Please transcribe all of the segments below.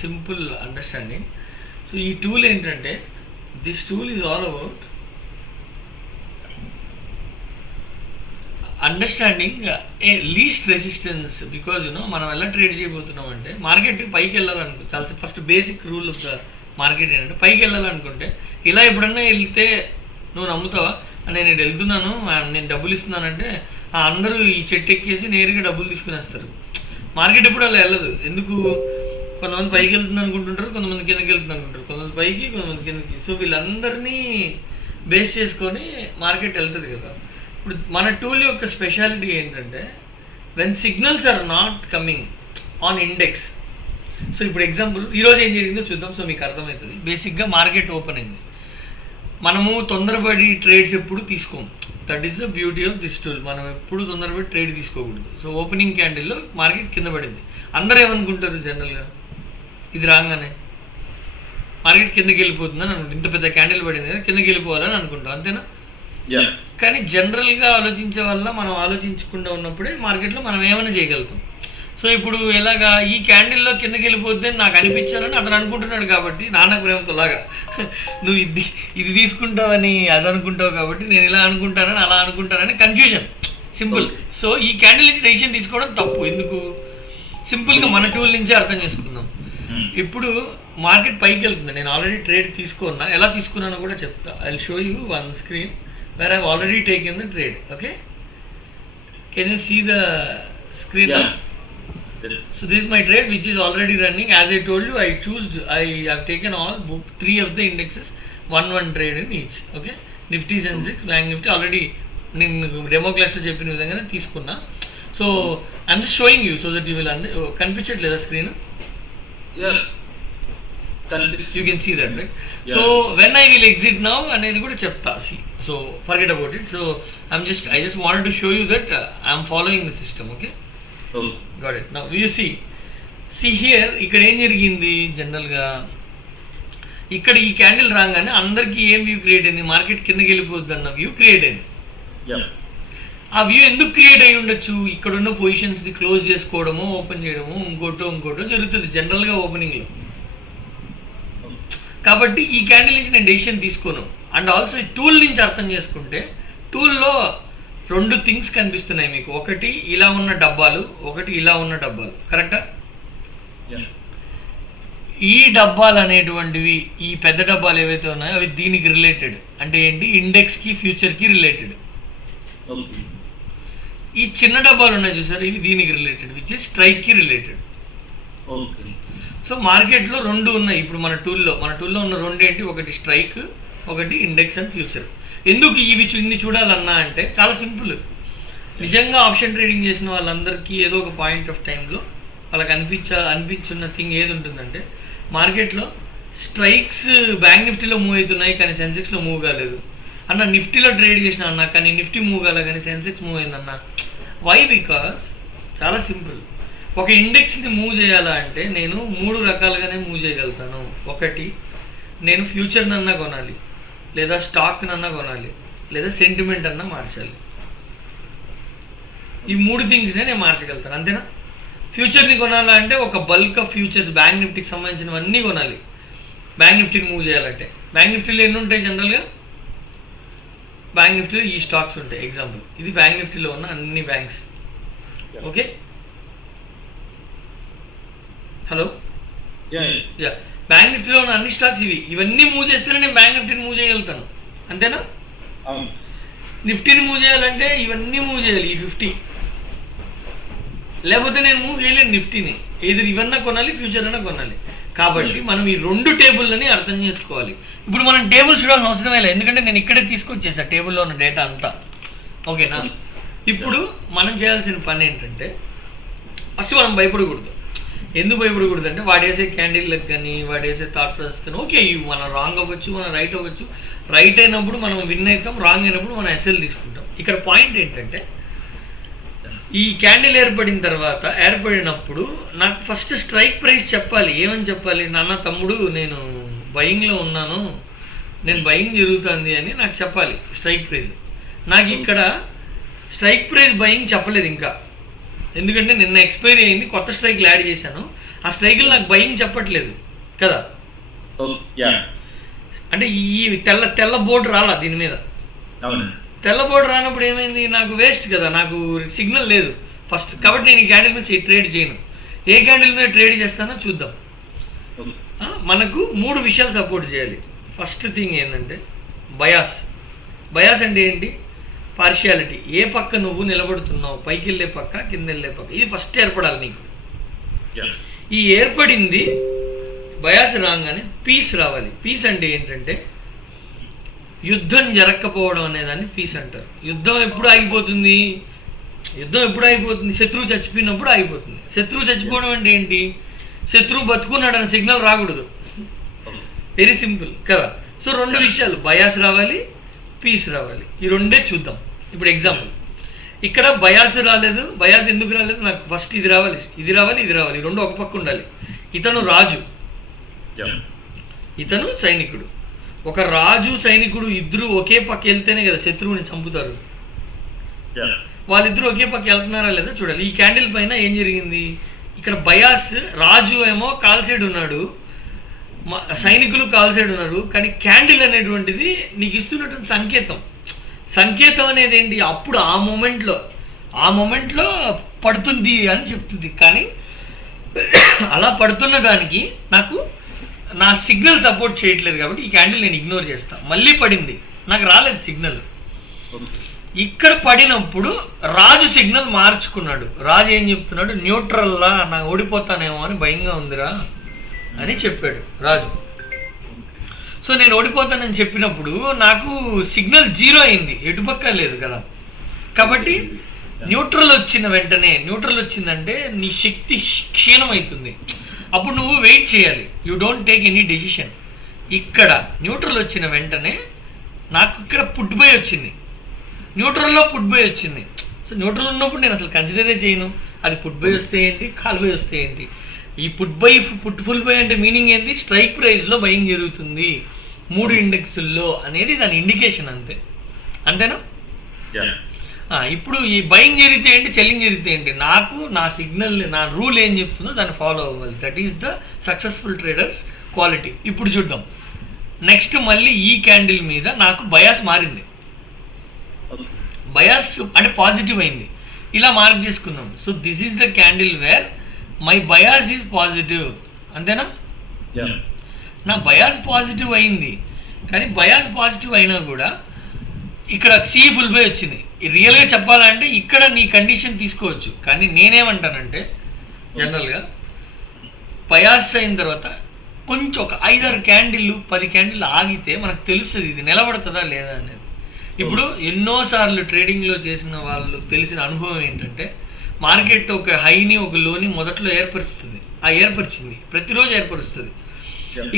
Simple understanding. So ఈ tool ఏంటంటే, this tool is all about understanding A least resistance. Because మనం ఎలా trade చేయబోతున్నాం అంటే, మార్కెట్ పైకి వెళ్ళాలనుకో, చాలా first basic rule of the market ఏంటంటే, పైకి వెళ్ళాలనుకుంటే ఇలా ఎప్పుడన్నా వెళ్తే నువ్వు నమ్ముతావా, నేను ఇటు వెళ్తున్నాను, నేను డబ్బులు ఇస్తున్నానంటే అందరూ ఈ చెట్టు ఎక్కేసి నేరుగా డబ్బులు తీసుకునేస్తారు. మార్కెట్ ఎప్పుడు అలా వెళ్ళదు. ఎందుకు? కొంతమంది పైకి వెళ్తుంది అనుకుంటుంటారు, కొంతమంది కిందకి వెళ్తుంది అనుకుంటారు, కొంతమంది పైకి, కొంతమంది కిందకి. సో వీళ్ళందరినీ బేస్ చేసుకొని మార్కెట్ వెళ్తుంది కదా. ఇప్పుడు మన టూల్ యొక్క స్పెషాలిటీ ఏంటంటే, when signals are not coming on index. So ఇప్పుడు ఎగ్జాంపుల్ ఈరోజు ఏం జరిగిందో చూద్దాం. సో మీకు అర్థమవుతుంది. బేసిక్గా మార్కెట్ ఓపెన్ అయింది. మనము తొందరపడి ట్రేడ్స్ ఎప్పుడు తీసుకోము. That is the beauty of this tool. మనం ఎప్పుడు తొందరపడి ట్రేడ్ తీసుకోకూడదు. సో ఓపెనింగ్ క్యాండిల్లో మార్కెట్ కింద పడింది. అందరూ ఏమనుకుంటారు జనరల్గా, ఇది రాగానే మార్కెట్ కిందకి వెళ్ళిపోతుందని అనుకుంటాం. ఇంత పెద్ద క్యాండిల్ పడింది కదా, కిందకి వెళ్ళిపోవాలని అనుకుంటాం, అంతేనా? కానీ జనరల్గా ఆలోచించే వల్ల మనం ఆలోచించకుండా ఉన్నప్పుడే మార్కెట్లో మనం ఏమైనా చేయగలుగుతాం. సో ఇప్పుడు ఎలాగా ఈ క్యాండిల్లో కిందకి వెళ్ళిపోద్ది నాకు అనిపించాలని అతను అనుకుంటున్నాడు కాబట్టి, నాన్న ప్రేమతో లాగా నువ్వు ఇది తీసుకుంటావని అది అనుకుంటావు కాబట్టి నేను ఇలా అనుకుంటానని అలా అనుకుంటానని కన్ఫ్యూజన్. సింపుల్. సో ఈ క్యాండిల్ నుంచి డెసిషన్ తీసుకోవడం తప్పు. ఎందుకు? సింపుల్గా మన టూల్ నుంచే అర్థం చేసుకుందాం. ఇప్పుడు మార్కెట్ పైకి వెళ్తుంది, నేను ఆల్రెడీ ట్రేడ్ తీసుకున్నా, ఎలా తీసుకున్నానో కూడా చెప్తా. I will show you one screen where I already taken the trade. Okay, can you see the screen? So this is my trade which is already running. As I told you, I have taken all 3 of the indexes, one trade in each. Okay, Nifty, Sensex, Bank Nifty already నేను demo క్లాస్లో చెప్పిన విధంగానే తీసుకున్నా. So I'm just showing you so that you will కనిపించట్లేదా screen? You can see that, right? So when I will exit now అనేది కూడా చెప్తా. See, so forget about it. So I just wanted to show you that I'm following the system. Okay, got it. Now you see here. ఇక్కడ ఏం జరిగింది జనరల్గా, ఇక్కడ ఈ candle రాగానే అందరికీ ఏం వ్యూ క్రియేట్ అయింది? మార్కెట్ కిందకి వెళ్ళిపోద్ది అన్న వ్యూ క్రియేట్ అయింది. ఆ వ్యూ ఎందుకు క్రియేట్ అయి ఉండొచ్చు? ఇక్కడున్న పొజిషన్స్ని క్లోజ్ చేసుకోవడమో ఓపెన్ చేయడమో ఇంకోటో జరుగుతుంది జనరల్గా ఓపెనింగ్లో. కాబట్టి ఈ క్యాండిల్ నుంచి నేను డెసిషన్ తీసుకోను. అండ్ ఆల్సో ఈ టూల్ నుంచి అర్థం చేసుకుంటే, టూల్లో 2 థింగ్స్ కనిపిస్తున్నాయి మీకు. ఒకటి ఇలా ఉన్న డబ్బాలు, ఒకటి ఇలా ఉన్న డబ్బాలు, కరెక్టా? ఈ డబ్బాలు అనేటువంటివి, ఈ పెద్ద డబ్బాలు ఏవైతే ఉన్నాయో అవి దీనికి రిలేటెడ్. అంటే ఏంటి? ఇండెక్స్కి, ఫ్యూచర్కి రిలేటెడ్. ఈ చిన్న డబ్బాలు ఉన్నాయి చూసారు, ఇవి దీనికి రిలేటెడ్, విచ్ ఇస్ స్ట్రైక్కి రిలేటెడ్. సో మార్కెట్లో 2 ఉన్నాయి ఇప్పుడు మన టూల్లో ఉన్న 2 ఏంటి? ఒకటి స్ట్రైక్, ఒకటి ఇండెక్స్ అండ్ ఫ్యూచర్. ఎందుకు ఇన్ని చూడాలన్నా అంటే చాలా సింపుల్. నిజంగా ఆప్షన్ ట్రేడింగ్ చేసిన వాళ్ళందరికీ ఏదో ఒక పాయింట్ ఆఫ్ టైంలో వాళ్ళకి అనిపించున్న థింగ్ ఏది ఉంటుందంటే, మార్కెట్లో స్ట్రైక్స్ బ్యాంక్ నిఫ్టీలో మూవ్ అవుతున్నాయి కానీ సెన్సెక్స్లో మూవ్ కాలేదు అన్న, నిఫ్టీలో ట్రేడ్ చేసిన అన్న కానీ నిఫ్టీ మూవ్ కాలే కానీ సెన్సెక్స్ మూవ్ అయిందన్న. వై? బికాస్ చాలా సింపుల్. ఒక ఇండెక్స్ని మూవ్ చేయాలంటే నేను 3 రకాలుగానే మూవ్ చేయగలుగుతాను. ఒకటి, నేను ఫ్యూచర్నన్నా కొనాలి, లేదా స్టాక్నన్నా కొనాలి, లేదా సెంటిమెంట్ అన్నా మార్చాలి. ఈ 3 థింగ్స్నే నేను మార్చగలుగుతాను, అంతేనా? ఫ్యూచర్ని కొనాలంటే ఒక బల్క్ ఆఫ్ ఫ్యూచర్స్ బ్యాంక్ నిఫ్టీకి సంబంధించినవన్నీ కొనాలి. బ్యాంక్ నిఫ్టీని మూవ్ చేయాలంటే బ్యాంక్ నిఫ్టీలో ఎన్ని ఉంటాయి జనరల్గా? బ్యాంక్ నిఫ్టీలో ఈ స్టాక్స్ ఉంటాయి. ఎగ్జాంపుల్, ఇది బ్యాంక్ నిఫ్టీలో ఉన్న అన్ని banks. Okay, hello, yeah, bank నిఫ్టీలో ఉన్న అన్ని స్టాక్స్ ఇవన్నీ మూవ్ చేస్తేనే నేను బ్యాంక్ నిఫ్టీని మూవ్ చేయగలుగుతాను, అంతేనా? నిఫ్టీని మూవ్ చేయాలంటే ఇవన్నీ మూవ్ చేయాలి, ఈ 50, లేకపోతే నేను మూవ్ చేయలేను నిఫ్టీని. ఏదో ఇవన్నా కొనాలి, ఫ్యూచర్ అన్నా కొనాలి. కాబట్టి మనం ఈ 2 టేబుల్లని అర్థం చేసుకోవాలి. ఇప్పుడు మనం టేబుల్స్ చూడాల్సిన అవసరమే లేదు, ఎందుకంటే నేను ఇక్కడే తీసుకొచ్చేసా టేబుల్లో ఉన్న డేటా అంతా. ఓకేనా? ఇప్పుడు మనం చేయాల్సిన పని ఏంటంటే, ఫస్ట్ మనం భయపడకూడదు. ఎందుకు భయపడకూడదు అంటే, వాడేసే క్యాండిల్లకు కానీ వాడేసే థాట్ ప్రాసెస్ కానీ, ఓకే మనం రాంగ్ అవ్వచ్చు, మనం రైట్ అవ్వచ్చు. రైట్ అయినప్పుడు మనం విన్ అవుతాం, రాంగ్ అయినప్పుడు మనం ఎస్ఎల్ తీసుకుంటాం. ఇక్కడ పాయింట్ ఏంటంటే, ఈ క్యాండిల్ ఏర్పడినప్పుడు నాకు ఫస్ట్ స్ట్రైక్ ప్రైస్ చెప్పాలి. ఏమని చెప్పాలి? నాన్న తమ్ముడు నేను బయింగ్లో ఉన్నాను, నేను బయింగ్ జరుగుతుంది అని నాకు చెప్పాలి స్ట్రైక్ ప్రైస్. నాకు ఇక్కడ స్ట్రైక్ ప్రైస్ బయింగ్ చెప్పలేదు ఇంకా, ఎందుకంటే నిన్న ఎక్స్పైరీ అయింది, కొత్త స్ట్రైక్లు యాడ్ చేశాను. ఆ స్ట్రైకులు నాకు బయింగ్ చెప్పట్లేదు కదా. అంటే ఈ తెల్ల తెల్ల బోర్డు రాలా దీని మీద. తెల్ల బోర్డు రానప్పుడు ఏమైంది, నాకు వేస్ట్ కదా, నాకు సిగ్నల్ లేదు ఫస్ట్. కాబట్టి నేను ఈ క్యాండిల్ మీద ట్రేడ్ చేయను. ఏ క్యాండిల్ మీద ట్రేడ్ చేస్తానో చూద్దాం. మనకు 3 విషయాలు సపోర్ట్ చేయాలి. ఫస్ట్ థింగ్ ఏంటంటే బయాస్. బయాస్ అంటే ఏంటి? పార్షియాలిటీ. ఏ పక్క నువ్వు నిలబడుతున్నావు, పైకి వెళ్ళే పక్క, కింద వెళ్ళే పక్క, ఇది ఫస్ట్ ఏర్పడాలి నీకు. ఈ ఏర్పడింది బయాస్ రాగానే పీస్ రావాలి. పీస్ అంటే ఏంటంటే యుద్ధం జరగకపోవడం అనేదాన్ని పీస్ అంటారు. యుద్ధం ఎప్పుడు ఆగిపోతుంది? శత్రువు చచ్చిపోయినప్పుడు ఆగిపోతుంది. శత్రువు చచ్చిపోవడం అంటే ఏంటి? శత్రువు బతుకున్నాడని సిగ్నల్ రాకూడదు. వెరీ సింపుల్ కదా. సో 2 విషయాలు, బయాస్ రావాలి, పీస్ రావాలి. ఈ 2 చూద్దాం. ఇప్పుడు ఎగ్జాంపుల్, ఇక్కడ బయాస్ రాలేదు. బయాస్ ఎందుకు రాలేదు? నాకు ఫస్ట్ ఇది రావాలి, ఇది రావాలి, ఇది రావాలి. 2 ఒక పక్క ఉండాలి. ఇతను రాజు, ఇతను సైనికుడు. ఒక రాజు సైనికుడు ఇద్దరు ఒకే పక్క వెళ్తేనే కదా శత్రువుని చంపుతారు. వాళ్ళిద్దరూ ఒకే పక్క వెళ్తున్నారా లేదా చూడాలి. ఈ క్యాండిల్ పైన ఏం జరిగింది? ఇక్కడ బయాస్, రాజు ఏమో కాల్ సైడ్ ఉన్నాడు, సైనికులు కాల్ సైడ్ ఉన్నారు. కానీ క్యాండిల్ అనేటువంటిది నీకు ఇస్తున్నటువంటి సంకేతం అనేది ఏంటి? అప్పుడు ఆ మూమెంట్లో పడుతుంది అని చెప్తుంది. కానీ అలా పడుతున్న దానికి నాకు నా సిగ్నల్ సపోర్ట్ చేయట్లేదు కాబట్టి ఈ క్యాండిల్ నేను ఇగ్నోర్ చేస్తాను. మళ్ళీ పడింది, నాకు రాలేదు సిగ్నల్. ఇక్కడ పడినప్పుడు రాజు సిగ్నల్ మార్చుకున్నాడు. రాజు ఏం చెప్తున్నాడు? న్యూట్రల్లా, నాకు ఓడిపోతానేమో అని భయంగా ఉందిరా అని చెప్పాడు రాజు. సో నేను ఓడిపోతానని చెప్పినప్పుడు నాకు సిగ్నల్ 0 అయింది, ఎటుపక్క లేదు కదా. కాబట్టి న్యూట్రల్ వచ్చిన వెంటనే, న్యూట్రల్ వచ్చిందంటే నీ శక్తి క్షీణమవుతుంది. అప్పుడు నువ్వు వెయిట్ చేయాలి. You don't take any decision. ఇక్కడ న్యూట్రల్ వచ్చిన వెంటనే నాకు ఇక్కడ పుట్ బై వచ్చింది, న్యూట్రల్లో పుట్ బై వచ్చింది. సో న్యూట్రల్ ఉన్నప్పుడు నేను అసలు కన్సిడరే చేయను. అది పుట్ బై వస్తే ఏంటి, కాల్ బై వస్తే ఏంటి. ఈ పుట్ ఫుల్ బై అంటే మీనింగ్ ఏంటి? స్ట్రైక్ ప్రైస్లో బయింగ్ జరుగుతుంది 3 ఇండెక్స్ల్లో అనేది దాని ఇండికేషన్, అంతేనా? ఇప్పుడు ఈ బయింగ్ జరిగితే ఏంటి, సెల్లింగ్ జరిగితే ఏంటి? నాకు నా సిగ్నల్, నా రూల్ ఏం చెప్తుందో దాన్ని ఫాలో అవ్వాలి. That is the successful traders quality. ఇప్పుడు చూద్దాం. నెక్స్ట్ మళ్ళీ ఈ క్యాండిల్ మీద నాకు బయాస్ మారింది. బయాస్ అంటే పాజిటివ్ అయింది. ఇలా మార్క్ చేసుకుందాం. So this is the candle where my bias is positive, అంతేనా? నా బయాస్ పాజిటివ్ అయింది. కానీ బయాస్ పాజిటివ్ అయినా కూడా ఇక్కడ సి ఫుల్ బై వచ్చింది. రియల్గా చెప్పాలంటే ఇక్కడ నీ కండిషన్ తీసుకోవచ్చు. కానీ నేనేమంటానంటే జనరల్గా బయాస్ అయిన తర్వాత కొంచెం ఒక 5-6 క్యాండిల్ 10 క్యాండిల్ ఆగితే మనకు తెలుస్తుంది ఇది నిలబడుతుందా లేదా అనేది. ఇప్పుడు ఎన్నోసార్లు ట్రేడింగ్లో చేసిన వాళ్ళు తెలిసిన అనుభవం ఏంటంటే మార్కెట్ ఒక హైని ఒక లోని మొదట్లో ఏర్పరిచింది, ప్రతిరోజు ఏర్పరుస్తుంది.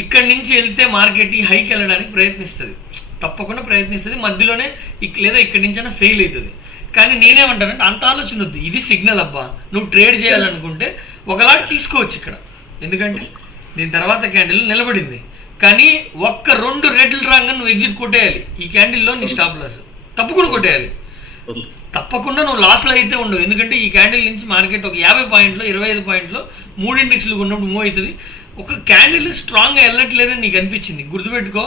ఇక్కడి నుంచి వెళ్తే మార్కెట్ ఈ హైకి వెళ్ళడానికి తప్పకుండా ప్రయత్నిస్తుంది. మధ్యలోనే లేదా ఇక్కడి నుంచైనా ఫెయిల్ అవుతుంది. కానీ నేనేమంటానంటే అంత ఆలోచన వద్దు. ఇది సిగ్నల్ అబ్బా, నువ్వు ట్రేడ్ చేయాలనుకుంటే ఒకలాంటి తీసుకోవచ్చు ఇక్కడ. ఎందుకంటే దీని తర్వాత క్యాండిల్ నిలబడింది. కానీ 1-2 రెడ్లు రాగానే నువ్వు ఎగ్జిట్ కొట్టేయాలి. ఈ క్యాండిల్లో నీ స్టాప్ లాస్ తప్పకుండా కొట్టేయాలి. తప్పకుండా నువ్వు లాస్లో అయితే ఉండవు. ఎందుకంటే ఈ క్యాండిల్ నుంచి మార్కెట్ ఒక 50 పాయింట్లో 25 పాయింట్లో 3 ఇండెక్స్లు ఉన్నప్పుడు మూవ్ అవుతుంది. ఒక క్యాండిల్ స్ట్రాంగ్గా వెళ్ళట్లేదని నీకు అనిపించింది, గుర్తుపెట్టుకో.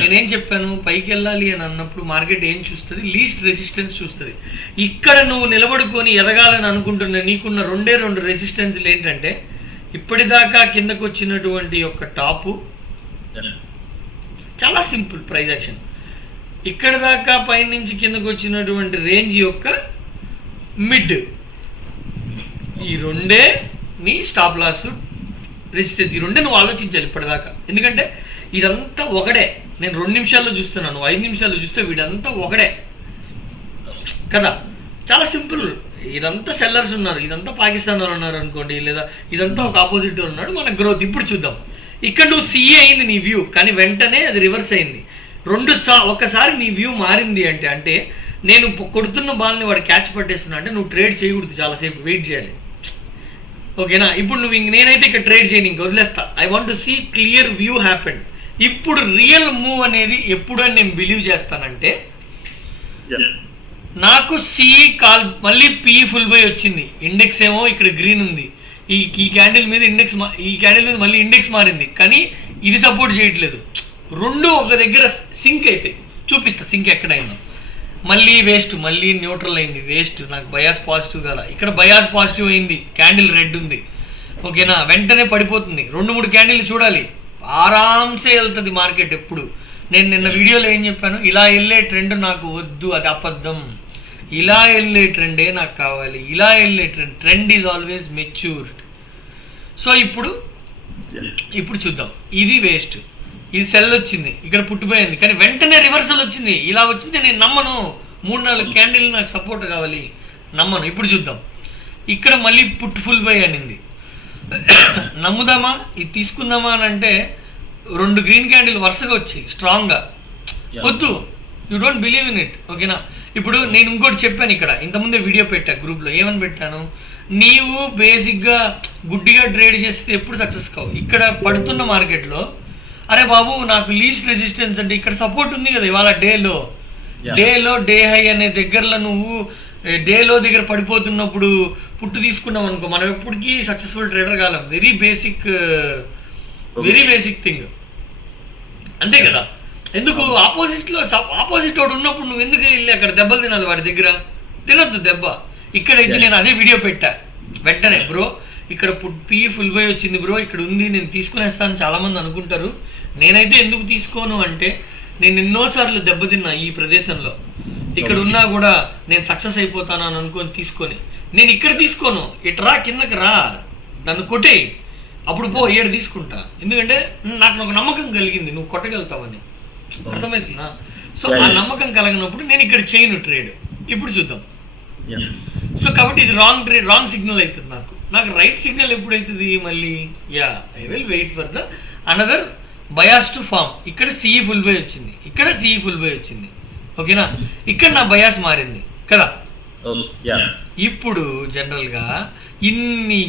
నేనేం చెప్పాను? పైకి వెళ్ళాలి అని అన్నప్పుడు మార్కెట్ ఏం చూస్తుంది? లీస్ట్ రెసిస్టెన్స్ చూస్తుంది. ఇక్కడ నువ్వు నిలబడుకొని ఎదగాలని అనుకుంటున్న నీకున్న 2 రెసిస్టెన్స్లు ఏంటంటే ఇప్పటిదాకా కిందకు వచ్చినటువంటి యొక్క టాపు, చాలా సింపుల్ ప్రైస్ యాక్షన్. ఇక్కడ దాకా పైనుంచి కిందకు వచ్చినటువంటి రేంజ్ యొక్క మిడ్, ఈ 2 నీ స్టాప్ లాస్ రెసిస్టెన్స్. ఈ 2 నువ్వు ఆలోచించాలి ఇప్పటిదాకా. ఎందుకంటే ఇదంతా ఒకడే. నేను 2 నిమిషాల్లో చూస్తున్నాను, 5 నిమిషాల్లో చూస్తే వీడంతా ఒకడే కదా. చాలా సింపుల్. ఇదంతా సెల్లర్స్ ఉన్నారు, ఇదంతా పాకిస్తాన్ వాళ్ళు ఉన్నారు అనుకోండి, లేదా ఇదంతా ఒక ఆపోజిట్ ఉన్నాడు. మన గ్రోత్ ఇప్పుడు చూద్దాం. ఇక్కడ నువ్వు సిఏ అయింది నీ వ్యూ, కానీ వెంటనే అది రివర్స్ అయింది. ఒకసారి నీ వ్యూ మారింది అంటే నేను కొడుతున్న బాల్ని వాడు క్యాచ్ పట్టేస్తున్నా అంటే నువ్వు ట్రేడ్ చేయకూడదు, చాలాసేపు వెయిట్ చేయాలి. ఓకేనా? ఇప్పుడు నువ్వు నేనైతే ఇక్కడ ట్రేడ్ చేయను, ఇంక వదిలేస్తా. I want to see clear view happen. ఇప్పుడు రియల్ మూవ్ అనేది ఎప్పుడు అని నేను బిలీవ్ చేస్తానంటే నాకు సిఈ కాల్ మళ్ళీ పి ఫుల్ బై వచ్చింది. ఇండెక్స్ ఏమో ఇక్కడ గ్రీన్ ఉంది, ఈ క్యాండిల్ మీద ఈ క్యాండిల్ మీద మళ్ళీ ఇండెక్స్ మారింది, కానీ ఇది సపోర్ట్ చేయట్లేదు. రెండు ఒక దగ్గర సింక్ అయితే చూపిస్తా, సింక్ ఎక్కడైందో. మళ్ళీ వేస్ట్, మళ్ళీ న్యూట్రల్ అయింది, వేస్ట్. నాకు బయాస్ పాజిటివ్ కదా, ఇక్కడ బయాస్ పాజిటివ్ అయింది, క్యాండిల్ రెడ్ ఉంది, ఓకేనా, వెంటనే పడిపోతుంది. 2-3 క్యాండిల్ చూడాలి, ఆరామ్సే వెళ్తుంది మార్కెట్. ఎప్పుడు నేను నిన్న వీడియోలో ఏం చెప్పాను, ఇలా వెళ్ళే ట్రెండ్ నాకు వద్దు, అది అబద్ధం. ఇలా వెళ్ళే ట్రెండే నాకు కావాలి, ఇలా వెళ్ళే trend is always matured. So ఇప్పుడు చూద్దాం. ఇది వేస్ట్, ఇది సెల్ వచ్చింది, ఇక్కడ పుట్టిపోయింది, కానీ వెంటనే రివర్సల్ వచ్చింది. ఇలా వచ్చింది నేను నమ్మను. 3-4 క్యాండిల్ నాకు సపోర్ట్ కావాలి, నమ్మను. ఇప్పుడు చూద్దాం. ఇక్కడ మళ్ళీ పుట్ ఫుల్ బై అనింది, నమ్ముదామా, ఇది తీసుకుందామా అని అంటే 2 గ్రీన్ క్యాండిల్ వరుసగా వచ్చి స్ట్రాంగ్గా. వద్దు, you don't believe in it, ఓకేనా. ఇప్పుడు నేను ఇంకోటి చెప్పాను, ఇక్కడ ఇంతకుముందే వీడియో పెట్టా గ్రూప్లో. ఏమని పెట్టాను, నీవు బేసిక్గా గుడ్డిగా ట్రేడ్ చేస్తే ఎప్పుడు సక్సెస్ కావు. ఇక్కడ పడుతున్న మార్కెట్లో అరే బాబు నాకు లీస్ట్ రెసిస్టెన్స్ అంటే ఇక్కడ సపోర్ట్ ఉంది కదా, ఇవాళ డేలో డే హై అనే దగ్గరలో నువ్వు డేలో దగ్గర పడిపోతున్నప్పుడు పుట్టు తీసుకున్నాం అనుకో, మనం ఎప్పటికీ సక్సెస్ఫుల్ ట్రేడర్ కాలం. వెరీ బేసిక్ థింగ్, అంతే కదా. ఎందుకు ఆపోజిట్ వాడు ఉన్నప్పుడు నువ్వు ఎందుకు వెళ్ళి అక్కడ దెబ్బలు తినాలి వాడి దగ్గర? తినొద్దు దెబ్బ. ఇక్కడైతే నేను అదే వీడియో పెట్టా వెంటనే, బ్రో ఇక్కడ పుట్టి ఫుల్ బై వచ్చింది బ్రో, ఇక్కడ ఉంది, నేను తీసుకునేస్తాను. చాలామంది అనుకుంటారు, నేనైతే ఎందుకు తీసుకోను అంటే నేను ఎన్నోసార్లు దెబ్బతిన్నా ఈ ప్రదేశంలో. ఇక్కడ ఉన్నా కూడా నేను సక్సెస్ అయిపోతాను అని అనుకొని తీసుకొని, నేను ఇక్కడ తీసుకోను, ఇట్రా కిందకి రా, దాన్ని కొట్టేయి, అప్పుడు పో ఏడు తీసుకుంటా. ఎందుకంటే నాకు ఒక నమ్మకం కలిగింది నువ్వు కొట్టగలుగుతావని, అర్థమవుతుందా? సో ఆ నమ్మకం కలిగినప్పుడు నేను ఇక్కడ చేయను ట్రేడ్. ఇప్పుడు చూద్దాం. సో కాబట్టి ఇది రాంగ్ సిగ్నల్ అవుతుంది నాకు రైట్ సిగ్నల్ ఎప్పుడైతుంది మళ్ళీ, I will wait for the another bias to form. ఇక్కడ సిఈ ఫుల్ బై వచ్చింది, ఇక్కడ సిఈ ఫుల్ బై వచ్చింది, ఓకేనా. ఇక్కడ నా బయాస్ మారింది కదా. ఇప్పుడు జనరల్గా ఇన్ని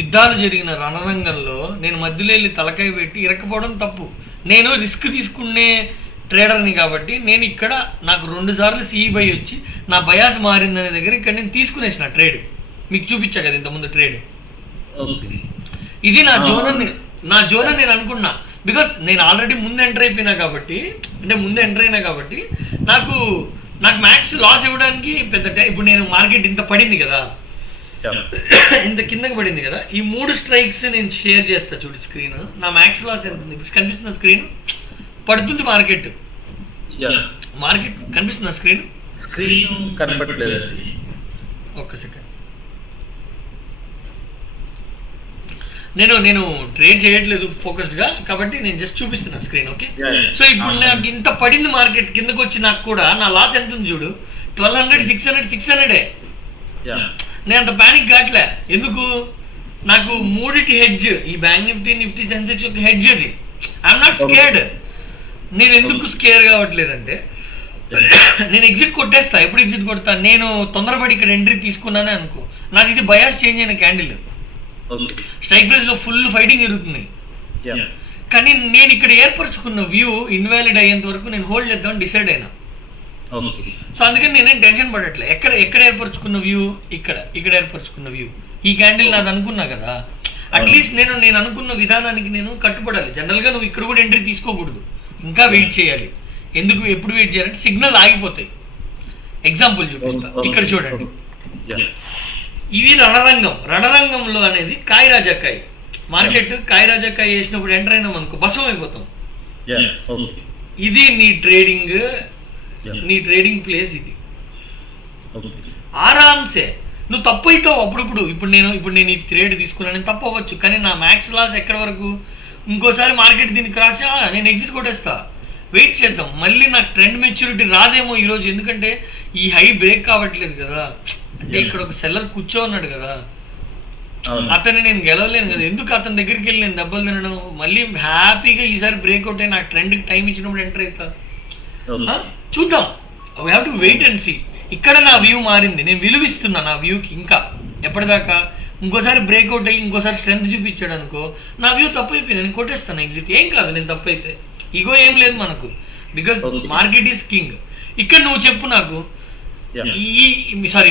యుద్ధాలు జరిగిన రణరంగంలో నేను మధ్యలో వెళ్ళి తలకాయ పెట్టి ఇరక్కపోవడం తప్పు. నేను రిస్క్ తీసుకునే ట్రేడర్ని కాబట్టి నేను ఇక్కడ నాకు 2 సార్లు సిఈ బై వచ్చి నా బయాస్ మారిందనే దగ్గర ఇక్కడ నేను తీసుకునేసిన ట్రేడ్. మీకు చూపించా కదా ఇంతకుముందు ట్రేడ్. ఇది నా జోన్ అని నేను అనుకున్నా, బికాస్ నేను ఆల్రెడీ ముందు ఎంటర్ అయినా కాబట్టి నాకు మ్యాక్స్ లాస్ ఇవ్వడానికి పెద్ద ఇప్పుడు నేను మార్కెట్ ఇంత పడింది కదా, ఇంత కిందకి పడింది కదా, ఈ 3 స్ట్రైక్స్ నేను షేర్ చేస్తా చూడు స్క్రీన్. నా మ్యాక్స్ లాస్ ఎంత ఉంది ఇప్పుడు కనిపిస్తున్న స్క్రీన్ పడుతుంది. మార్కెట్ కనిపిస్తున్న స్క్రీన్ కనపడలేదు. ఒక్క సెకండ్, నేను ట్రేడ్ చేయట్లేదు ఫోకస్డ్గా కాబట్టి నేను జస్ట్ చూపిస్తున్నా స్క్రీన్, ఓకే. సో ఇప్పుడు నాకు ఇంత పడింది మార్కెట్ కిందకు వచ్చి, నాకు కూడా నా లాస్ ఎంత ఉంది చూడు, 1200, 600 నేను అంత ప్యానిక్ కావట్లే. ఎందుకు, నాకు 3 హెడ్జ్, ఈ బ్యాంక్ నిఫ్టీ సెన్సెక్స్ యొక్క హెడ్జ్ అది. I'm not scared. నేను ఎందుకు స్కేర్ కావట్లేదంటే నేను ఎగ్జిట్ కొట్టేస్తా. ఎప్పుడు ఎగ్జిట్ కొడతా, నేను తొందరపడి ఇక్కడ ఎంట్రీ తీసుకున్నానే అనుకో, నాది ఇది బయాస్ చేంజ్ అయిన క్యాండిల్, స్ట్రైక్ ప్రైస్ లో ఫుల్ ఫైటింగ్ జరుగుతుంది. కానీ నేను ఇక్కడ ఏర్పరచుకున్న వ్యూ ఇన్వాలిడ్ అయ్యేంత వరకు నేను హోల్డ్ చేద్దామని డిసైడ్ అయినా. సో అందుకని నేనేం టెన్షన్ పడట్లే. ఎక్కడ ఏర్పరచుకున్న వ్యూ, ఇక్కడ ఏర్పరచుకున్న వ్యూ, ఈ క్యాండిల్ నాది అనుకున్నా కదా. అట్లీస్ట్ నేను అనుకున్న విధానానికి నేను కట్టుబడాలి. జనరల్గా నువ్వు ఇక్కడ కూడా ఎంట్రీ తీసుకోకూడదు, ఇంకా వెయిట్ చేయాలి. ఎందుకు, ఎప్పుడు వెయిట్ చేయాలంటే సిగ్నల్ ఆగిపోతాయి. ఎగ్జాంపుల్ చూపిస్తా, ఇక్కడ చూడండి. ఇది రణరంగంలో అనేది కాయరాజకాయ మార్కెట్. కాయరాజకాయ వేసినప్పుడు ఎంటర్ అయినాం అనుకో భస్మం అయిపోతాం. ఇది నీ ట్రేడింగ్ ప్లేస్. ఇది ఆరామ్సే నువ్వు తప్పు అవుతావు అప్పుడప్పుడు. ఇప్పుడు నేను ఈ ట్రేడ్ తీసుకున్నాను, నేను తప్పు అవ్వచ్చు, కానీ నా మ్యాక్స్ లాస్ ఎక్కడి వరకు, ఇంకోసారి మార్కెట్ దీన్ని క్రాస్ నేను ఎగ్జిట్ కొట్టేస్తా. వెయిట్ చేద్దాం, మళ్ళీ నాకు ట్రెండ్ మెచ్యూరిటీ రాదేమో ఈరోజు, ఎందుకంటే ఈ హై బ్రేక్ కావట్లేదు కదా. అంటే ఇక్కడ ఒక సెల్లర్ కూర్చోన్నాడు కదా, అతన్ని నేను గెలవలేను కదా. ఎందుకు అతని దగ్గరికి వెళ్ళి నేను దెబ్బలు తినడం, మళ్ళీ హ్యాపీగా ఈసారి బ్రేక్అవుట్ అయ్యి నాకు ట్రెండ్కి టైం ఇచ్చినప్పుడు ఎంటర్ అవుతా. చూద్దాం, we have to wait and see. ఇక్కడ నా వ్యూ మారింది, నేను విలువిస్తున్నా నా వ్యూకి. ఇంకా ఎప్పటిదాకా ఇంకోసారి బ్రేక్అవుట్ అయ్యి ఇంకోసారి స్ట్రెంత్ చూపించాడు అనుకో, నా వ్యూ తప్పు అయిపోయింది, నేను కొట్టేస్తాను ఎగ్జిట్. ఏం కాదు, నేను తప్పు అయితే ఈగో ఏం లేదు మనకు, బికాస్ మార్కెట్ ఈస్ కింగ్. ఇక్కడ నువ్వు చెప్పు నాకు,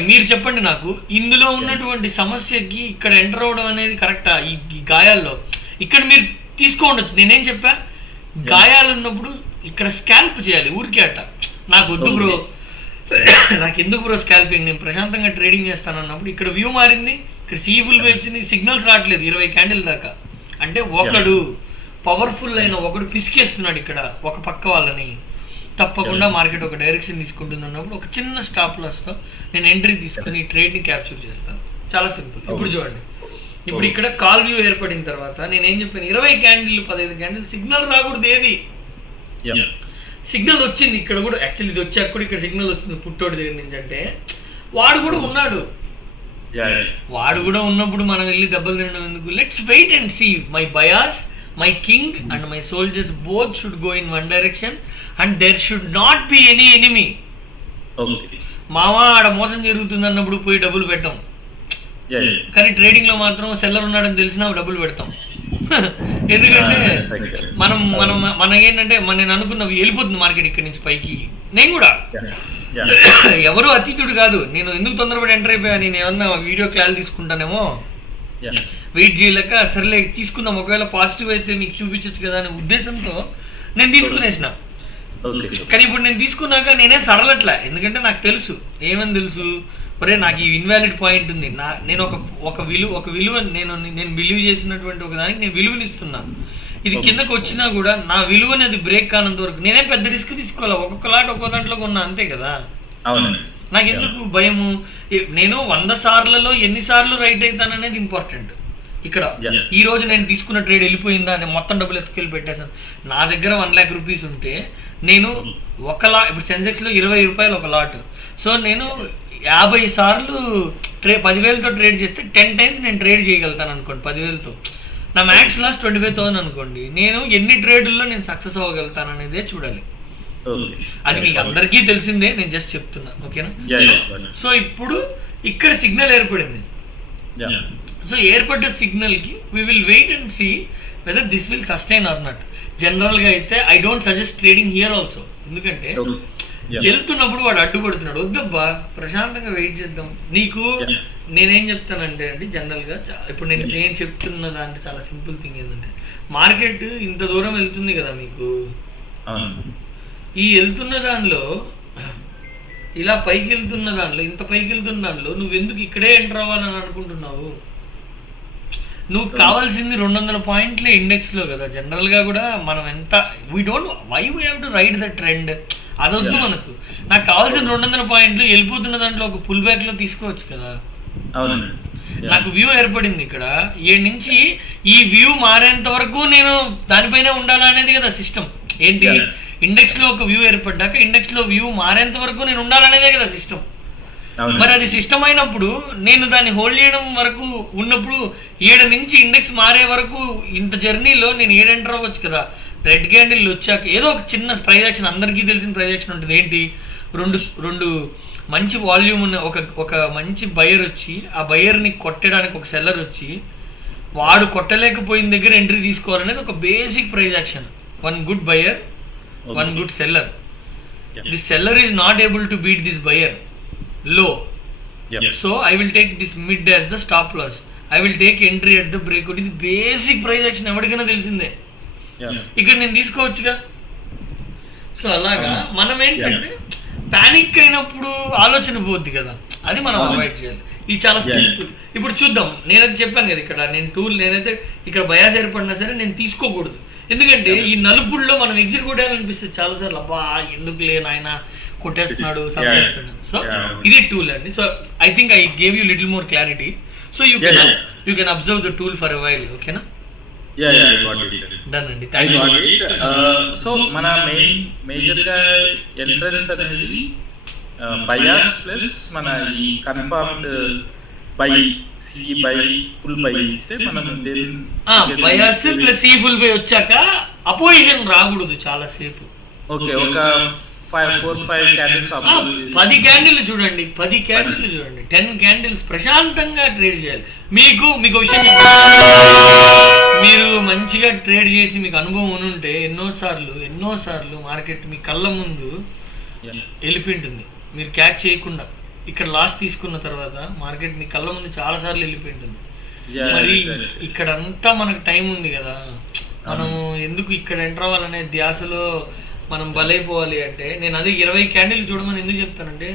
మీరు చెప్పండి నాకు, ఇందులో ఉన్నటువంటి సమస్యకి ఇక్కడ ఎంటర్ అవ్వడం అనేది కరెక్టా? ఈ గాయాల్లో ఇక్కడ మీరు తీసుకోండొచ్చు. నేనేం చెప్పా, గాయాలు ఉన్నప్పుడు ఇక్కడ స్కాల్ప్ చేయాలి ఊరికే అట్ట. నాకు వద్దు బ్రో, నాకు ఎందుకు బ్రో స్కాల్పింగ్, నేను ప్రశాంతంగా ట్రేడింగ్ చేస్తాను అన్నప్పుడు ఇక్కడ వ్యూ మారింది, ఇక్కడ సీఫుల్ పై వచ్చింది, సిగ్నల్స్ రావట్లేదు 20 క్యాండిల్ దాకా. అంటే ఒకడు పవర్ఫుల్ అయిన ఒకడు పిసికేస్తున్నాడు ఇక్కడ ఒక పక్క వాళ్ళని. తప్పకుండా మార్కెట్ ఒక డైరెక్షన్ తీసుకుంటుంది అన్నప్పుడు ఒక చిన్న స్టాప్ లాస్తో నేను ఎంట్రీ తీసుకుని ట్రేడ్ని క్యాప్చర్ చేస్తాను. చాలా సింపుల్. ఇప్పుడు చూడండి, ఇప్పుడు ఇక్కడ కాల్ వ్యూ ఏర్పడిన తర్వాత నేనేం చెప్పాను, 20 క్యాండిల్ 15 క్యాండిల్ సిగ్నల్ రాకూడదు. ఏది సిగ్నల్ వచ్చింది ఇక్కడ కూడా, యాక్చువల్లీ ఇది వచ్చాక కూడా ఇక్కడ సిగ్నల్ వస్తుంది పుట్టోడి దగ్గర నుంచి. అంటే వాడు కూడా ఉన్నాడు, వాడు కూడా ఉన్నప్పుడు మనం వెళ్ళి దెబ్బలు తినడం ఎందుకు? Let's wait and see. My bias, my king and my soldiers both should go in one direction and there should not be any enemy. మావా ఆడ మోసం జరుగుతుంది అన్నప్పుడు పోయి డబ్బులు పెట్టాం, కానీ ట్రేడింగ్ లో మాత్రం సెల్లర్ ఉన్నాడని తెలిసినా డబ్బులు పెడతాం. ఎందుకంటే మనం ఏంటంటే నేను అనుకున్నవి వెళ్ళిపోతుంది మార్కెట్ ఇక్కడి నుంచి పైకి. నేను కూడా ఎవరు అతీతుడు కాదు. నేను ఎందుకు తొందరపడి ఎంటర్ అయిపోయా, నేను ఏమన్నా వీడియో క్లాస్ తీసుకుంటానేమో వెయిట్ చేయలేక సర్లే తీసుకుందాం, ఒకవేళ పాజిటివ్ అయితే మీకు చూపించచ్చు కదా అనే ఉద్దేశంతో నేను తీసుకునేసిన. కానీ ఇప్పుడు నేను తీసుకున్నాక నేనే సడలట్లే, ఎందుకంటే నాకు తెలుసు. ఏమని తెలుసు, ఒరే నాకు ఈ ఇన్వాలిడ్ పాయింట్ ఉంది, నేను ఒక విలువ నేను బిలీవ్ చేసినటువంటి ఒక దానికి నేను విలువనిస్తున్నా. ఇది కిందకు వచ్చినా కూడా నా విలువని అది బ్రేక్ కానంత వరకు నేనే పెద్ద రిస్క్ తీసుకోవాలి. ఒక్కొక్క లాట్ ఒక్కో దాంట్లో కొన్నా, అంతే కదా. నాకు ఎందుకు భయము? నేను 100 సార్లలో ఎన్నిసార్లు రైట్ అవుతాననేది ఇంపార్టెంట్. ఇక్కడ ఈ రోజు నేను తీసుకున్న ట్రేడ్ వెళ్ళిపోయిందా, నేను మొత్తం డబ్బులు ఎత్తుకెళ్ళి పెట్టేశాను. నా దగ్గర 1 lakh రూపీస్ ఉంటే నేను ఇప్పుడు సెన్సెక్స్లో 20 రూపాయలు ఒక లాట్. సో నేను 50 సార్లు 10,000తో ట్రేడ్ చేస్తే 10 times నేను ట్రేడ్ చేయగలుగుతాను అనుకోండి 10,000తో. నా మ్యాక్స్ లాస్ 25,000 అనుకోండి. నేను ఎన్ని ట్రేడుల్లో నేను సక్సెస్ అవ్వగలుగుతాను అనేదే చూడాలి. అది మీకు అందరికీ తెలిసిందే, నేను జస్ట్ చెప్తున్నా. ఓకేనా? సో ఇప్పుడు ఇక్కడ సిగ్నల్ ఏర్పడింది. సో ఏర్పడ్డ సిగ్నల్కి we will wait and see whether this will sustain or not. జనరల్గా అయితే I don't suggest trading here also, ఎందుకంటే వెళ్తున్నప్పుడు వాడు అడ్డుపడుతున్నాడు. వద్దబ్బా, ప్రశాంతంగా వెయిట్ చేద్దాం. నీకు నేనేం చెప్తానంటే అండి, జనరల్గా ఇప్పుడు నేను చెప్తున్న దాంట్లో చాలా సింపుల్ థింగ్ ఏంటంటే, మార్కెట్ ఇంత దూరం వెళ్తుంది కదా మీకు, ఈ వెళ్తున్న దానిలో ఇలా పైకి వెళ్తున్న దానిలో, ఇంత పైకి వెళ్తున్న దానిలో నువ్వెందుకు ఇక్కడే ఎంటర్ అవ్వాలని అనుకుంటున్నావు? నువ్వు కావాల్సింది 200 పాయింట్లే ఇండెక్స్లో కదా. జనరల్గా కూడా మనం ఎంత we have to ride the trend, అదొద్దు మనకు. నాకు కావాల్సిన 200 పాయింట్లు వెళ్ళిపోతున్న దాంట్లో ఒక పుల్ బ్యాక్లో తీసుకోవచ్చు కదా. నాకు వ్యూ ఏర్పడింది ఇక్కడ, ఈ నుంచి ఈ వ్యూ మారేంత వరకు నేను దానిపైన ఉండాలా అనేది కదా సిస్టమ్. ఏంటి, ఇండెక్స్లో ఒక వ్యూ ఏర్పడ్డాక ఇండెక్స్లో వ్యూ మారేంత వరకు నేను ఉండాలనేదే కదా సిస్టమ్. మరి అది సిస్టమ్ అయినప్పుడు నేను దాన్ని హోల్డ్ చేయడం వరకు ఉన్నప్పుడు 7 నుంచి ఇండెక్స్ మారే వరకు ఇంత జర్నీలో నేను 7 ఎంటర్ అవ్వచ్చు కదా. రెడ్ క్యాండిల్ వచ్చాక ఏదో ఒక చిన్న ప్రైజ్ యాక్షన్, అందరికీ తెలిసిన ప్రైజ్ యాక్షన్ ఉంటుంది. ఏంటి, రెండు మంచి వాల్యూమ్ ఉన్న ఒక మంచి బయర్ వచ్చి ఆ బయర్ని కొట్టడానికి ఒక సెల్లర్ వచ్చి వాడు కొట్టలేకపోయిన దగ్గర ఎంట్రీ తీసుకోవాలనేది ఒక basic price action. 1 good buyer, 1 good seller. This seller is not able to beat this buyer low. So I will take this mid as the stop loss. I will take entry at the breakout. ఇది basic price action, ఎవరికైనా తెలిసిందే. ఇక్కడ నేను తీసుకోవచ్చుగా. So అలాగా మనం ఏంటంటే panic అయినప్పుడు ఆలోచన పోద్ది కదా, అది మనం అవాయిడ్ చేయాలి. ఇది చాలా సింపుల్. ఇప్పుడు చూద్దాం. నేనైతే చెప్పాను కదా, ఇక్కడ నేనైతే ఇక్కడ బయాస్ ఏర్పడినా సరే నేను తీసుకోకూడదు. ఎందుకంటే ఈ నలుపుల్లో మనం ఎగ్జిట్ కొట్టాలనిపిస్తుంది చాలాసార్లు. అబ్బా ఎందుకు లేని ఆయన కొట్టేస్తున్నాడు, సంపేస్తున్నాడు. సో ఇది టూల్ అండి. So I think I gave you little more clarity. So you can observe the tool for a while. ఓకేనా? డన్ అండి. సో మన మేజర్ గా ఎంట్రన్స్ అనేది బయాస్ ప్లస్ మన ఈ కన్ఫర్మ్డ్ బై ఫుల్ బై ఇస్తే మనం bias plus C full buy వచ్చాక అపోజిషన్ రాకూడదు చాలా సేపు. ఓకే, ఒక 4-5 క్యాండిల్స్ 10 క్యాండిల్ చూడండి, 10 క్యాండిల్ చూడండి, 10 క్యాండిల్స్ ప్రశాంతంగా ట్రేడ్ చేయాలి. మీకు విషయం, మీరు మంచిగా ట్రేడ్ చేసి మీకు అనుభవం ఉంటే ఎన్నోసార్లు మార్కెట్ మీ కళ్ళ ముందు వెళ్ళిపోయింటుంది. మీరు క్యాచ్ చేయకుండా ఇక్కడ లాస్ తీసుకున్న తర్వాత మార్కెట్ మీ కళ్ళ ముందు చాలా సార్లు వెళ్ళిపోయి ఉంటుంది. మరి ఇక్కడంతా మనకు టైం ఉంది కదా, మనము ఎందుకు ఇక్కడ ఎంటర్ అవ్వాలనే ధ్యాసలో మనం బలైపోవాలి అంటే, నేను అదే 20 క్యాండిల్ చూడమని ఎందుకు చెప్తానంటే,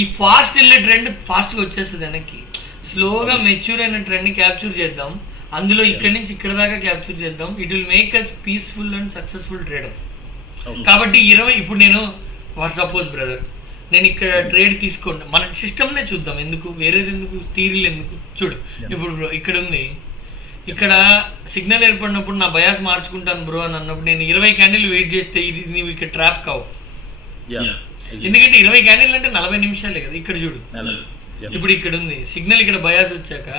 ఈ ఫాస్ట్ వెళ్ళే ట్రెండ్ ఫాస్ట్గా వచ్చేస్తుంది వెనక్కి. స్లోగా మెచ్యూర్ అయిన ట్రెండ్ని క్యాప్చర్ చేద్దాం, అందులో ఇక్కడి నుంచి ఇక్కడ దాకా క్యాప్చర్ చేద్దాం. It will make us peaceful and successful trader. కాబట్టి 20 ఇప్పుడు నేను ఫర్ సపోజ్ బ్రదర్ నేను ఇక్కడ ట్రేడ్ తీసుకోండి, మన సిస్టమ్నే చూద్దాం, ఎందుకు వేరేది ఎందుకు, థీరీలు ఎందుకు. చూడు ఇప్పుడు ఇక్కడ ఉంది, ఇక్కడ సిగ్నల్ ఏర్పడినప్పుడు నా బయాస్ మార్చుకుంటాను బ్రో అని అన్నప్పుడు నేను 20 క్యాండిల్ వెయిట్ చేస్తే ఇది నీవు ఇక్కడ ట్రాప్ కావు. ఎందుకంటే 20 క్యాండిల్ అంటే 40 నిమిషాలే కదా. ఇక్కడ చూడు, ఇప్పుడు ఇక్కడ ఉంది సిగ్నల్, ఇక్కడ బయాస్ వచ్చాక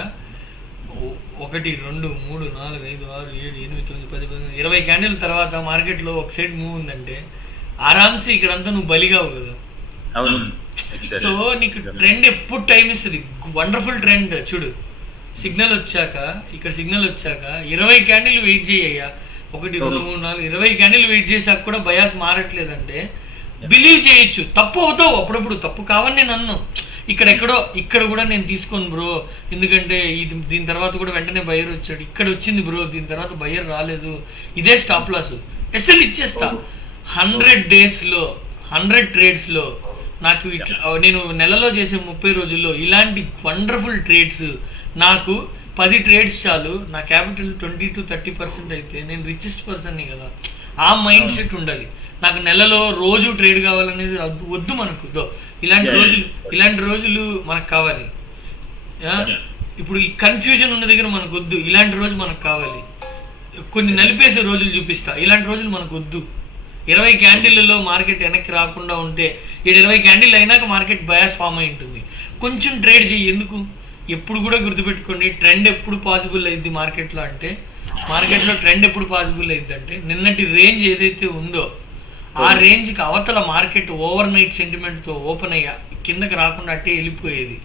1 2 3 4 5 6 7 8 9 10 11 20 క్యాండిల్ తర్వాత మార్కెట్లో ఒక సైడ్ మూవ్ ఉందంటే ఆరామ్సే ఇక్కడంతా నువ్వు బలిగావు కదా. సో నీకు ట్రెండ్ ఎప్పుడు టైం ఇస్తుంది, వండర్ఫుల్ ట్రెండ్. చూడు సిగ్నల్ వచ్చాక, ఇక్కడ సిగ్నల్ వచ్చాక 20 క్యాండిల్ వెయిట్ చేయయ్యా, 1 2 3 4 20 క్యాండిల్ వెయిట్ చేసాక కూడా బయాస్ మారట్లేదంటే బిలీవ్ చేయొచ్చు. తప్పు అవుతావు అప్పుడప్పుడు, తప్పు కావని నేను అన్ను. ఇక్కడ కూడా నేను తీసుకోను బ్రో, ఎందుకంటే ఇది దీని తర్వాత కూడా వెంటనే బయర్ వచ్చాడు, ఇక్కడ వచ్చింది బ్రో, దీని తర్వాత బయర్ రాలేదు, ఇదే స్టాప్ లాస్ ఎస్ఎల్ ఇచ్చేస్తా. 100 డేస్లో 100 ట్రేడ్స్లో నాకు ఇట్లా నేను నెలలో చేసే 30 రోజుల్లో ఇలాంటి వండర్ఫుల్ ట్రేడ్స్, నాకు 10 ట్రేడ్స్ చాలు, నా క్యాపిటల్ 20 to 30% అయితే నేను రిచెస్ట్ పర్సన్ని కదా. ఆ మైండ్ సెట్ ఉండాలి. నాకు నెలలో రోజు ట్రేడ్ కావాలనేది వద్దు మనకు. ఇలాంటి రోజులు మనకు కావాలి. ఇప్పుడు ఈ కన్ఫ్యూజన్ ఉన్న దగ్గర మనకు వద్దు, ఇలాంటి రోజు మనకు కావాలి. కొన్ని నలిపేసే రోజులు చూపిస్తా, ఇలాంటి రోజులు మనకు వద్దు. 20 క్యాండిల్లో మార్కెట్ వెనక్కి రాకుండా ఉంటే 20 క్యాండిల్ అయినాక మార్కెట్ బయాస్ ఫామ్ అయి ఉంటుంది. కొంచెం ట్రేడ్ చేయి. ఎందుకు, ఎప్పుడు కూడా గుర్తుపెట్టుకోండి, ట్రెండ్ ఎప్పుడు పాసిబుల్ అయ్యిద్ది మార్కెట్లో అంటే, మార్కెట్లో ట్రెండ్ ఎప్పుడు పాసిబుల్ అయ్యిద్ది అంటే నిన్నటి రేంజ్ ఏదైతే ఉందో ఆ రేంజ్కి అవతల మార్కెట్ ఓవర్ నైట్ సెంటిమెంట్తో ఓపెన్ అయ్యా కిందకి రాకుండా అట్టే వెళ్ళిపోయేది.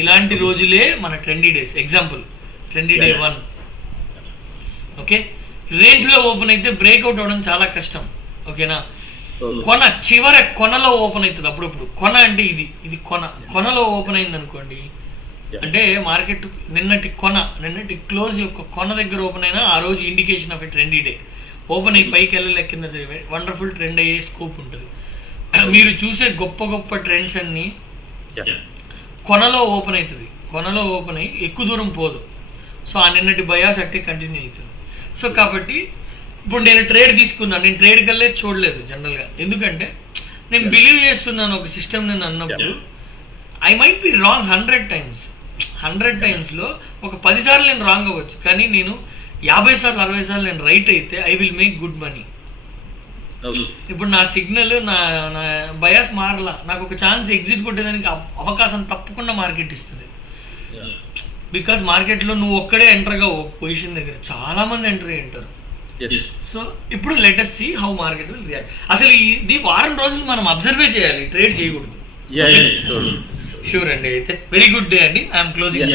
ఇలాంటి రోజులే మన trendy days. Example trendy day 1 okay, రేంజ్లో ఓపెన్ అయితే బ్రేక్అవుట్ అవ్వడం చాలా కష్టం. ఓకేనా, కొనలో ఓపెన్ అవుతుంది అప్పుడప్పుడు. కొన అంటే ఇది కొనలో ఓపెన్ అయింది అనుకోండి, అంటే మార్కెట్ నిన్నటి క్లోజ్ యొక్క కొన దగ్గర ఓపెన్ అయినా ఆ రోజు indication of a trendy day. Open అయ్యి పైకి వెళ్ళలేకింద వండర్ఫుల్ ట్రెండ్ అయ్యే స్కోప్ ఉంటుంది. మీరు చూసే గొప్ప ట్రెండ్స్ అన్నీ కొనలో ఓపెన్ అవుతుంది, కొనలో ఓపెన్ అయ్యి ఎక్కువ దూరం పోదు. సో ఆ నిన్నటి బయాస్ అట్టే కంటిన్యూ అవుతుంది. సో కాబట్టి ఇప్పుడు నేను ట్రేడ్ తీసుకున్నాను, నేను ట్రేడ్ కల్లే చూడలేదు జనరల్గా, ఎందుకంటే నేను బిలీవ్ చేస్తున్నాను ఒక సిస్టమ్. నేను అన్నప్పుడు I might be wrong 100 times. 100 timesలో ఒక 10 సార్లు నేను రాంగ్ అవ్వచ్చు, కానీ నేను 50 సార్లు 60 సార్లు నేను రైట్ అయితే I will make good money. ఇప్పుడు నా సిగ్నల్ నా బయాస్ మారలా, నాకు ఒక ఛాన్స్ ఎగ్జిట్ కొట్టేదానికి అవకాశం తప్పకుండా మార్కెట్ ఇస్తుంది. బికాస్ మార్కెట్లో నువ్వు ఒక్కడే ఎంటర్ కావు, పొజిషన్ దగ్గర చాలా మంది ఎంటర్ అయ్యి ఉంటారు. సో ఇప్పుడు let us see how market will react. అసలు ఇది వారం రోజులు మనం అబ్జర్వే చేయాలి, ట్రేడ్ చేయకూడదు. షూర్ అండి. అయితే వెరీ గుడ్ డే అండి. I'm closing.